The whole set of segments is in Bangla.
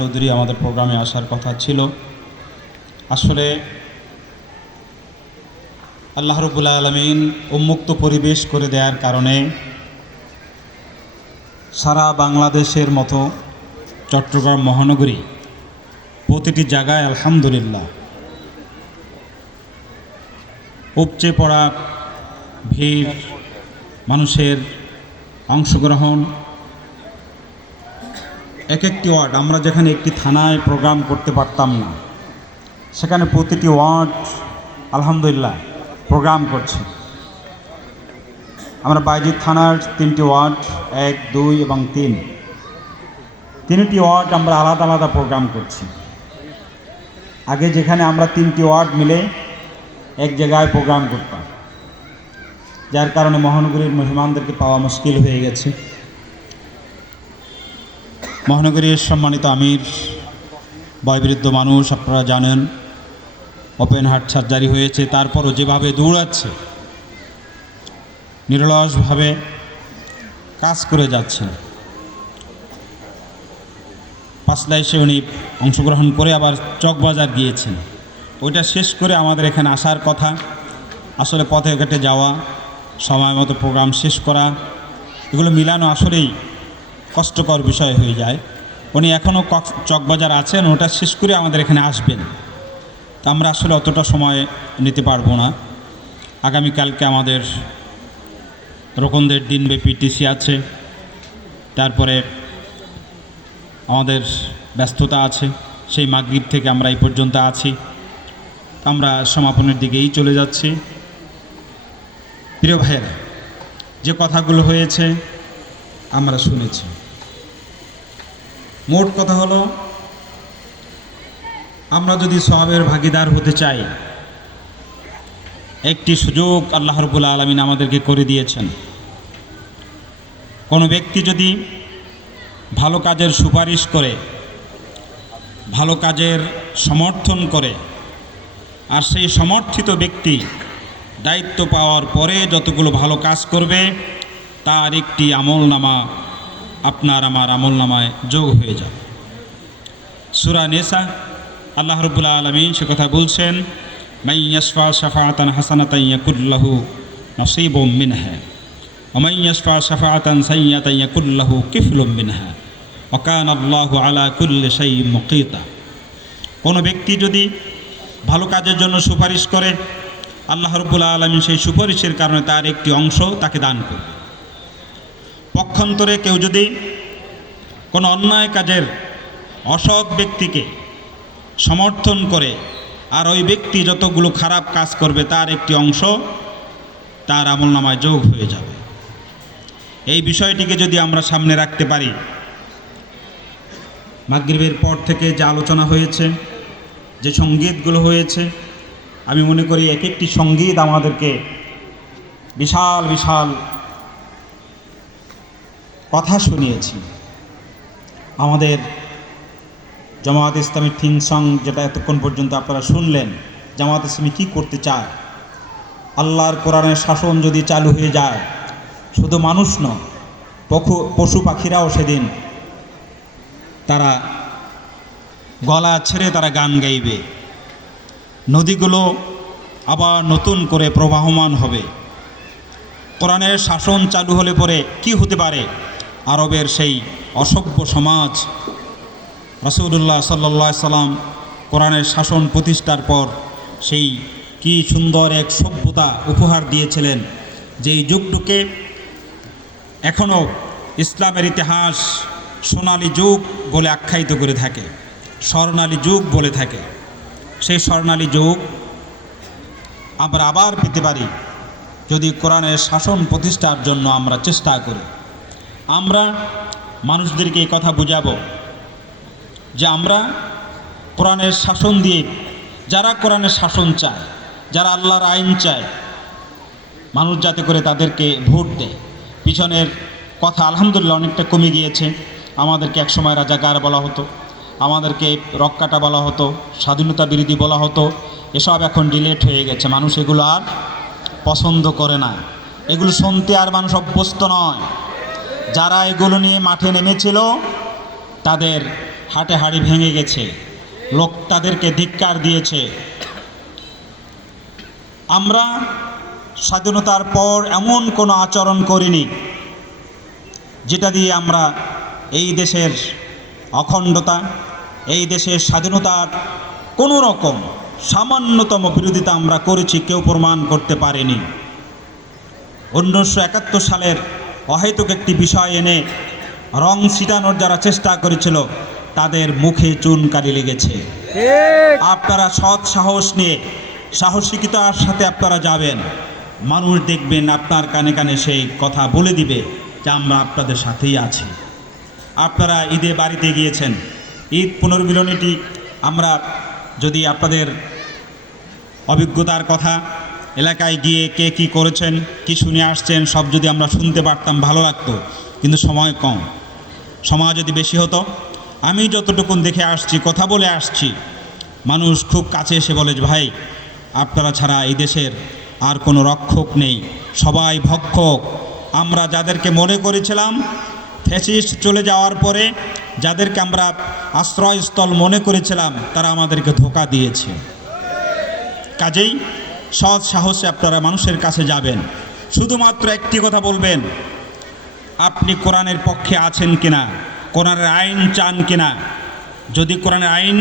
চৌধুরী আমাদের প্রোগ্রামে আসার কথা ছিল। আসলে আল্লাহ রাব্বুল আলামিন উন্মুক্ত পরিবেশ করে দেওয়ার কারণে সারা বাংলাদেশের মতো চট্টগ্রাম মহানগরী প্রতিটি জায়গায় আলহামদুলিল্লাহ উপচে পড়া ভিড়, মানুষের অংশগ্রহণ। এক একটি ওয়ার্ড, আমরা যেখানে একটি থানায় প্রোগ্রাম করতে পারতাম না, সেখানে প্রতিটি ওয়ার্ড আলহামদুলিল্লাহ প্রোগ্রাম করছে। আমরা বাইজিৎ থানার 3টি ওয়ার্ড 1, 2 এবং 3, 3টি ওয়ার্ড আমরা আলাদা আলাদা প্রোগ্রাম করছি। আগে যেখানে আমরা 3টি ওয়ার্ড মিলে এক জায়গায় প্রোগ্রাম করতাম, যার কারণে মহানগরীর মেহমানদেরকে পাওয়া মুশকিল হয়ে গেছে। মহানগরীর সম্মানিত আমির, বয়োবৃদ্ধ মানুষ, আপনারা জানেন ওপেন হার্ট সার্জারি হয়েছে, তারপরও যেভাবে দৌড়াচ্ছে, নিরলসভাবে কাজ করে যাচ্ছেন। পাঁচলা এসে উনি অংশগ্রহণ করে আবার চকবাজার গিয়েছেন। ওইটা শেষ করে আমাদের এখানে আসার কথা। আসলে পথে ঘাটে যাওয়া, সময় মতো প্রোগ্রাম শেষ করা, এগুলো মিলানো আসলেই কষ্টকর বিষয় হয়ে যায়। উনি এখনও চকবাজার আছেন, ওটা শেষ করে আমাদের এখানে আসবেন। তা আমরা আসলে অতটা সময় নিতে পারবো না। আগামীকালকে আমাদের রোকনদের দিনব্যাপী টিসি আছে, তারপরে আমাদের ব্যস্ততা আছে। সেই মাগরিব থেকে আমরা এই পর্যন্ত আছি, আমরা সমাপনের দিকেই চলে যাচ্ছি। প্রিয় ভাইয়েরা, যে কথাগুলো হয়েছে আমরা শুনেছি। মোট কথা হলো, আমরা যদি সওয়াবের ভাগীদার হতে চাই, একটি সুযোগ আল্লাহ রাব্বুল আলামিন আমাদেরকে করে দিয়েছেন। কোনো ব্যক্তি যদি ভালো কাজের সুপারিশ করে, ভালো কাজের সমর্থন করে, আর সেই সমর্থিত ব্যক্তি দায়িত্ব পাওয়ার পরে যতগুলো ভালো কাজ করবে, তার একটি আমলনামা আপনার আমার আমলনামায় যোগ হয়ে যায়। সূরা নিসা আল্লাহ রাব্বুল আলামিন সে কথা বলছেন, মান ইয়াশফা শাফাআতান হাসানাতান ইয়াকুল লাহু নসীবুম মিনহা ওয়া মান ইয়াশফা শাফাআতান সাইয়্যাতান ইয়াকুল লাহু কিফলুম মিনহা ওয়া কানা আল্লাহু আলা কুল্লি শাইইন মুকীতা। কোনো ব্যক্তি যদি ভালো কাজের জন্য সুপারিশ করে, আল্লাহ রাব্বুল আলামিন সেই সুপারিশের কারণে তার একটি অংশ তাকে দান করবে। পক্ষান্তরে কেউ যদি কোনো অন্যায় কাজের অসৎ ব্যক্তিকে সমর্থন করে, আর ওই ব্যক্তি যতগুলো খারাপ কাজ করবে, তার একটি অংশ তার আমলনামায় যোগ হয়ে যাবে। এই বিষয়টিকে যদি আমরা সামনে রাখতে পারি, মাগরিবের পর থেকে যে আলোচনা হয়েছে, যে সঙ্গীতগুলো হয়েছে, আমি মনে করি এক একটি সঙ্গীত আমাদেরকে বিশাল বিশাল কথা শুনিয়েছি। আমাদের জামায়াত ইসলামী থিম সং, যেটা এতক্ষণ পর্যন্ত আপনারা শুনলেন, জামায়াত ইসলামী কী করতে চায়। আল্লাহর কোরআনের শাসন যদি চালু হয়ে যায়, শুধু মানুষ নয়, পশু পাখিরাও সেদিন তারা গলা ছেড়ে তারা গান গাইবে। নদীগুলো আবার নতুন করে প্রবাহমান হবে। কোরআনের শাসন চালু হলে পরে কি হতে পারে? আরবের সেই অসভ্য সমাজ, রাসূলুল্লাহ সাল্লাল্লাহু আলাইহি সাল্লাম কোরআনের শাসন প্রতিষ্ঠার পর সেই কি সুন্দর এক সভ্যতা উপহার দিয়েছিলেন, যেই যুগটুকে এখনও ইসলামের ইতিহাস সোনালী যুগ বলে আখ্যায়িত করে থাকে, স্বর্ণালী যুগ বলে থাকে। সেই স্বর্ণালী যুগ আমরা আবার পেতে পারি যদি কোরআনের শাসন প্রতিষ্ঠার জন্য আমরা চেষ্টা করি। আমরা মানুষদেরকে এই কথা বুঝাবো যে আমরা কোরআনের শাসন দিয়ে, যারা কোরআনের শাসন চায়, যারা আল্লাহর আইন চায়, মানুষ যাতে করে তাদেরকে ভোট দেয়। পিছনের কথা আলহামদুলিল্লাহ অনেকটা কমে গিয়েছে। আমাদেরকে একসময় রাজাকার বলা হতো, আমাদেরকে রক্কাটা বলা হতো, স্বাধীনতা বিরোধী বলা হতো। এসব এখন ডিলেট হয়ে গেছে, মানুষ এগুলো আর পছন্দ করে না, এগুলো শুনতে আর মানুষ অভ্যস্ত নয়। যারা এগুলো নিয়ে মাঠে নেমেছিল তাদের হাটে হাড়ি ভেঙে গেছে, লোক তাদেরকে ধিক্কার দিয়েছে। আমরা স্বাধীনতার পর এমন কোনো আচরণ করিনি যেটা দিয়ে আমরা এই দেশের অখণ্ডতা, এই দেশের স্বাধীনতার কোনো রকম সামান্যতম বিরোধিতা আমরা করেছি কেউ প্রমাণ করতে পারেনি। 1971 সালের অহেতুক একটি বিষয় এনে রং ছিটানোর যারা চেষ্টা করেছিল তাদের মুখে চুনকালি লেগেছে। আপনারা সৎ সাহস নিয়ে সাহসিকতার সাথে আপনারা যাবেন, মানুষ দেখবেন আপনার কানে কানে সেই কথা বলে দিবে যে আমরা আপনাদের সাথেই আছি। আপনারা ঈদে বাড়িতে গিয়েছেন, ঈদ পুনর্মিলনীটি আমরা যদি আপনাদের অভিজ্ঞতার কথা, এলাকায় গিয়ে কে কী করেছেন, কি শুনে আসছেন সব যদি আমরা শুনতে পারতাম ভালো লাগতো, কিন্তু সময় কম। সময় যদি বেশি হতো, আমি যতটুকুন দেখে আসছি, কথা বলে আসছি, মানুষ খুব কাছে এসে বলে যে ভাই আপনারা ছাড়া এই দেশের আর কোনো রক্ষক নেই, সবাই ভক্ষক। আমরা যাদেরকে মনে করেছিলাম ফ্যাসিস্ট চলে যাওয়ার পরে যাদেরকে আমরা আশ্রয়স্থল মনে করেছিলাম তারা আমাদেরকে ধোঁকা দিয়েছে। কাজেই সৎ সাহসে আপনারা মানুষের কাছে যাবেন, শুধুমাত্র একটি কথা বলবেন, আপনি কোরআনের পক্ষে আছেন কিনা, কোরআনের আইন চান কিনা। যদি কোরআনের আইন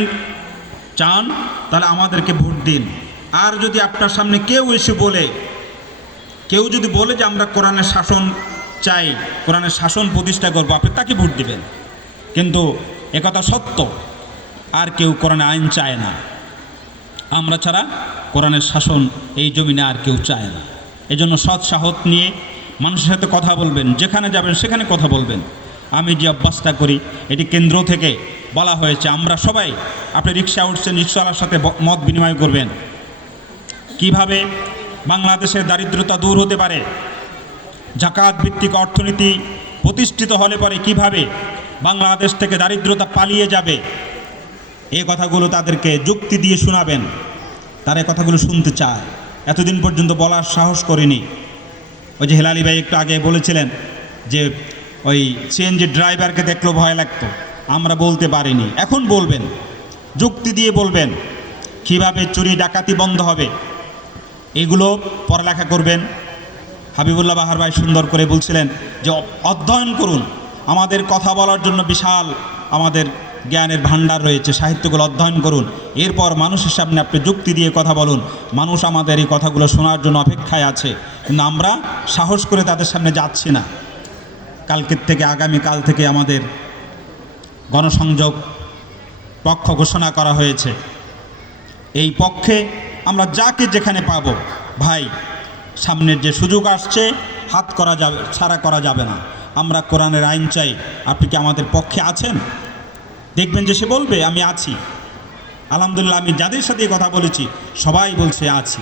চান তাহলে আমাদেরকে ভোট দিন। আর যদি আপনার সামনে কেউ এসে বলে, কেউ যদি বলে যে আমরা কোরআনের শাসন চাই, কোরআনের শাসন প্রতিষ্ঠা করবো, আপনি তাকে ভোট দিবেন। কিন্তু একথা সত্য, আর কেউ কোরআনের আইন চায় না। আমরা ছাড়া কোরআনের শাসন এই জমিনে আর কেউ চায় না। এজন্য সৎ সাহস নিয়ে মানুষের সাথে কথা বলবেন, যেখানে যাবেন সেখানে কথা বলবেন। আমি যে অভ্যাসটা করি এটি কেন্দ্র থেকে বলা হয়েছে, আমরা সবাই, আপনি রিক্সা উঠছেন, রিক্সাওয়ালার সাথে মত বিনিময় করবেন। কিভাবে বাংলাদেশের দারিদ্রতা দূর হতে পারে, জাকাত ভিত্তিক অর্থনীতি প্রতিষ্ঠিত হলে পরে কিভাবে বাংলাদেশ থেকে দারিদ্রতা পালিয়ে যাবে, এই কথাগুলো তাদেরকে যুক্তি দিয়ে শোনাবেন। তারা এই কথাগুলো শুনতে চায়, এতদিন পর্যন্ত বলার সাহস করেনি। ওই যে হেলালি ভাই একটু আগে বলেছিলেন যে ওই সিএনজি ড্রাইভারকে দেখলেও ভয় লাগতো, আমরা বলতে পারিনি। এখন বলবেন, যুক্তি দিয়ে বলবেন কিভাবে চুরি ডাকাতি বন্ধ হবে, এগুলো পড়ালেখা করবেন। হাবিবুল্লাহ বাহার ভাই সুন্দর করে বলছিলেন যে অধ্যয়ন করুন, আমাদের কথা বলার জন্য বিশাল আমাদের জ্ঞানের ভাণ্ডার রয়েছে, সাহিত্যগুলো অধ্যয়ন করুন, এরপর মানুষের সামনে আপনি যুক্তি দিয়ে কথা বলুন। মানুষ আমাদের এই কথাগুলো শোনার জন্য অপেক্ষায় আছে, কিন্তু আমরা সাহস করে তাদের সামনে যাচ্ছি না। কালকের থেকে, আগামীকাল থেকে আমাদের গণসংযোগ পক্ষ ঘোষণা করা হয়েছে। এই পক্ষে আমরা যাকে যেখানে পাব, ভাই সামনের যে সুযোগ আসছে হাত করা যাবে, ছাড়া করা যাবে না। আমরা কোরআনের আইন চাই, আপনি কি আমাদের পক্ষে আছেন? দেখবেন যে সে বলবে আমি আছি। আলহামদুলিল্লাহ, আমি যাদের সাথে কথা বলেছি সবাই বলছে আছি।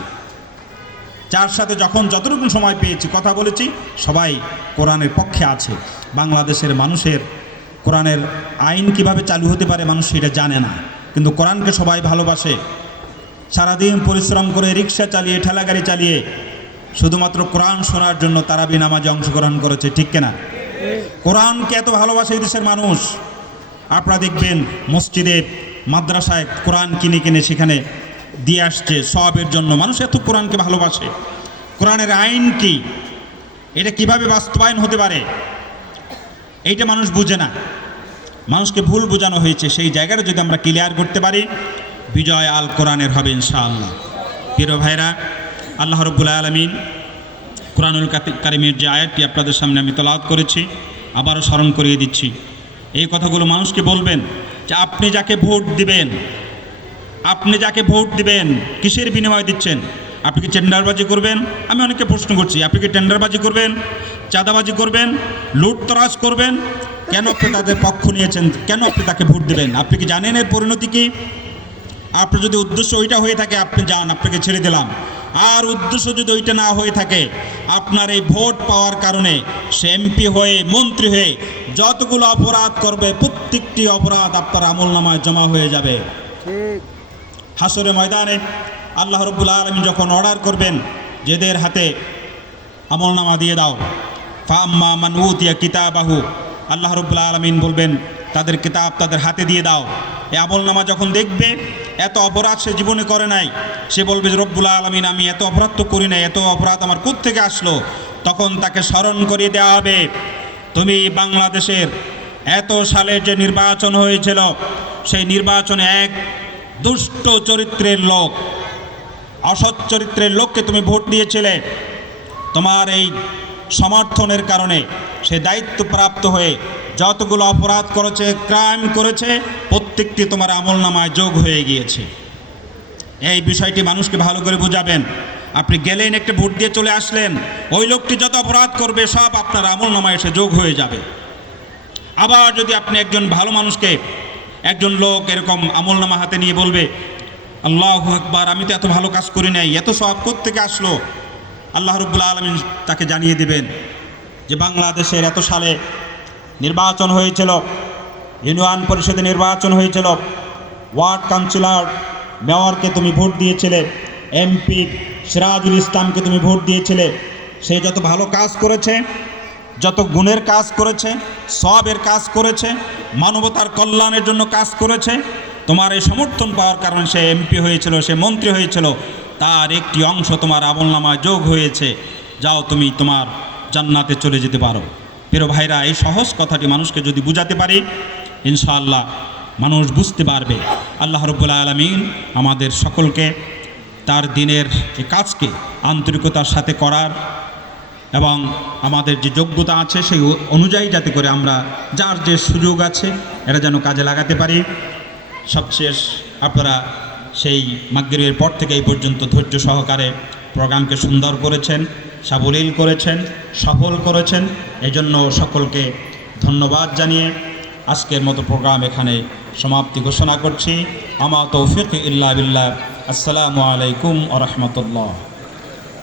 যার সাথে যখন যতটুকু সময় পেয়েছি কথা বলেছি সবাই কোরআনের পক্ষে আছে। বাংলাদেশের মানুষের কোরআনের আইন কিভাবে চালু হতে পারে মানুষ সেটা জানে না, কিন্তু কোরআনকে সবাই ভালোবাসে। সারাদিন পরিশ্রম করে রিক্সা চালিয়ে, ঠেলাগাড়ি চালিয়ে শুধুমাত্র কোরআন শোনার জন্য তারাবি নামাজে অংশগ্রহণ করেছে, ঠিক কিনা? কোরআনকে এত ভালোবাসে এই দেশের মানুষ। আপনারা দেখবেন মসজিদে, মাদ্রাসায় কোরআন কিনে কিনে সেখানে দিয়ে আসছে সওয়াবের জন্য। মানুষ এত কোরআনকে ভালোবাসে। কোরআনের আইন কি, এটা কিভাবে বাস্তবায়ন হতে পারে, এইটা মানুষ বুঝে না। মানুষকে ভুল বোঝানো হয়েছে। সেই জায়গাটা যদি আমরা ক্লিয়ার করতে পারি, বিজয় আল কোরআনের হবে ইনশাআল্লাহ। প্রিয় ভাইরা, আল্লাহ রাব্বুল আলামিন কোরআনুল কারীমের যে আয়াতটি আপনাদের সামনে আমি তেলাওয়াত করেছি, আবারও স্মরণ করিয়ে দিচ্ছি। এই কথাগুলো মানুষকে বলবেন যে আপনি যাকে ভোট দিবেন, আপনি যাকে ভোট দিবেন কিসের বিনিময় দিচ্ছেন? আপনি কি টেন্ডারবাজি করবেন? আমি অনেককে প্রশ্ন করছি, আপনি কি টেন্ডারবাজি করবেন, চাঁদাবাজি করবেন, লুটতরাজ করবেন? কেন আপনি তাদের পক্ষ নিয়েছেন? কেন আপনি তাকে ভোট দেবেন? আপনি কি জানেন এর পরিণতি কি? আপনার যদি উদ্দেশ্য ওইটা হয়ে থাকে আপনি যান, আপনাকে ছেড়ে দিলাম। আর উদ্দেশ্য যদি ওইটা না হয়ে থাকে, আপনার এই ভোট পাওয়ার কারণে সে এমপি হয়ে, মন্ত্রী হয়ে যতগুলো অপরাধ করবে প্রত্যেকটি অপরাধ আপনার আমলনামায় জমা হয়ে যাবে। হাসরের ময়দানে আল্লাহ রাব্বুল আলামিন যখন অর্ডার করবেন যেদের হাতে আমলনামা দিয়ে দাও, ফাম্মা মান উতিয়া কিতাবাহু, আল্লাহ রাব্বুল আলামিন বলবেন তাদের কিতাব তাদের হাতে দিয়ে দাও। এই আমলনামা যখন দেখবে এত অপরাধ সে জীবনে করে নাই, সে বলবে যে রব্বুল আলামিন আমি এত অপরাধ তো করি নাই, এত অপরাধ আমার কোত্থেকে আসলো। তখন তাকে স্মরণ করিয়ে দেওয়া হবে, তুমি বাংলাদেশের এত সালে যে নির্বাচন হয়েছিল সেই নির্বাচনে এক দুষ্ট চরিত্রের লোক, অসৎ চরিত্রের লোককে তুমি ভোট দিয়েছিলে। তোমার এই সমর্থনের কারণে সে দায়িত্বপ্রাপ্ত হয়ে যতগুলো অপরাধ করেছে, ক্রাইম করেছে, প্রত্যেকটি তোমার আমলনামায় যোগ হয়ে গিয়েছে। এই বিষয়টি মানুষকে ভালো করে বুঝাবেন। আপনি গেলেন, একটা ভোট দিয়ে চলে আসলেন, ওই লোকটি যত অপরাধ করবে সব আপনার আমলনামায় এসে যোগ হয়ে যাবে। আবার যদি আপনি একজন ভালো মানুষকে, একজন লোক এরকম আমলনামা হাতে নিয়ে বলবে আল্লাহু আকবার, আমি তো এত ভালো কাজ করি নাই, এত সব কোত্থেকে আসলো, আল্লাহ রাব্বুল আলামিন তাকে জানিয়ে দিবেন যে বাংলাদেশের এত সালে নির্বাচন হয়েছিল, ইউনিয়ন পরিষদে নির্বাচন হয়েছিল, ওয়ার্ড কাউন্সিলর মেয়রকে তুমি ভোট দিয়েছিলে, এমপি সিরাজুল ইসলামকে তুমি ভোট দিয়েছিলে। সে যত ভালো কাজ করেছে, যত গুণের কাজ করেছে, সবের কাজ করেছে, মানবতার কল্যাণের জন্য কাজ করেছে, তোমার এই সমর্থন পাওয়ার কারণে সে এমপি হয়েছিল, সে মন্ত্রী হয়েছিল, তার একটি অংশ তোমার আমলনামায় যোগ হয়েছে। যাও, তুমি তোমার জান্নাতে চলে যেতে পারো। প্রিয় ভাইরা, এই সহজ কথাটি মানুষকে যদি বুঝাতে পারি, ইনশাআল্লাহ মানুষ বুঝতে পারবে। আল্লাহ রাব্বুল আলামিন আমাদের সকলকে তার দিনের এই কাজকে আন্তরিকতার সাথে করার এবং আমাদের যে যোগ্যতা আছে সেই অনুযায়ী যাতে করে আমরা যার যে সুযোগ আছে এটা যেন কাজে লাগাতে পারি। সবশেষ আপনারা সেই মাগরিবের পর থেকে এই পর্যন্ত ধৈর্য সহকারে প্রোগ্রামকে সুন্দর করেছেন, সাবলীল করেছেন, সফল করেছেন, এজন্য সকলকে ধন্যবাদ জানিয়ে আজকের মতো প্রোগ্রাম এখানে সমাপ্তি ঘোষণা করছি। আমা তৌফিক ইল্লা বিল্লাহ। আসসালামু আলাইকুম ওয়া রাহমাতুল্লাহ।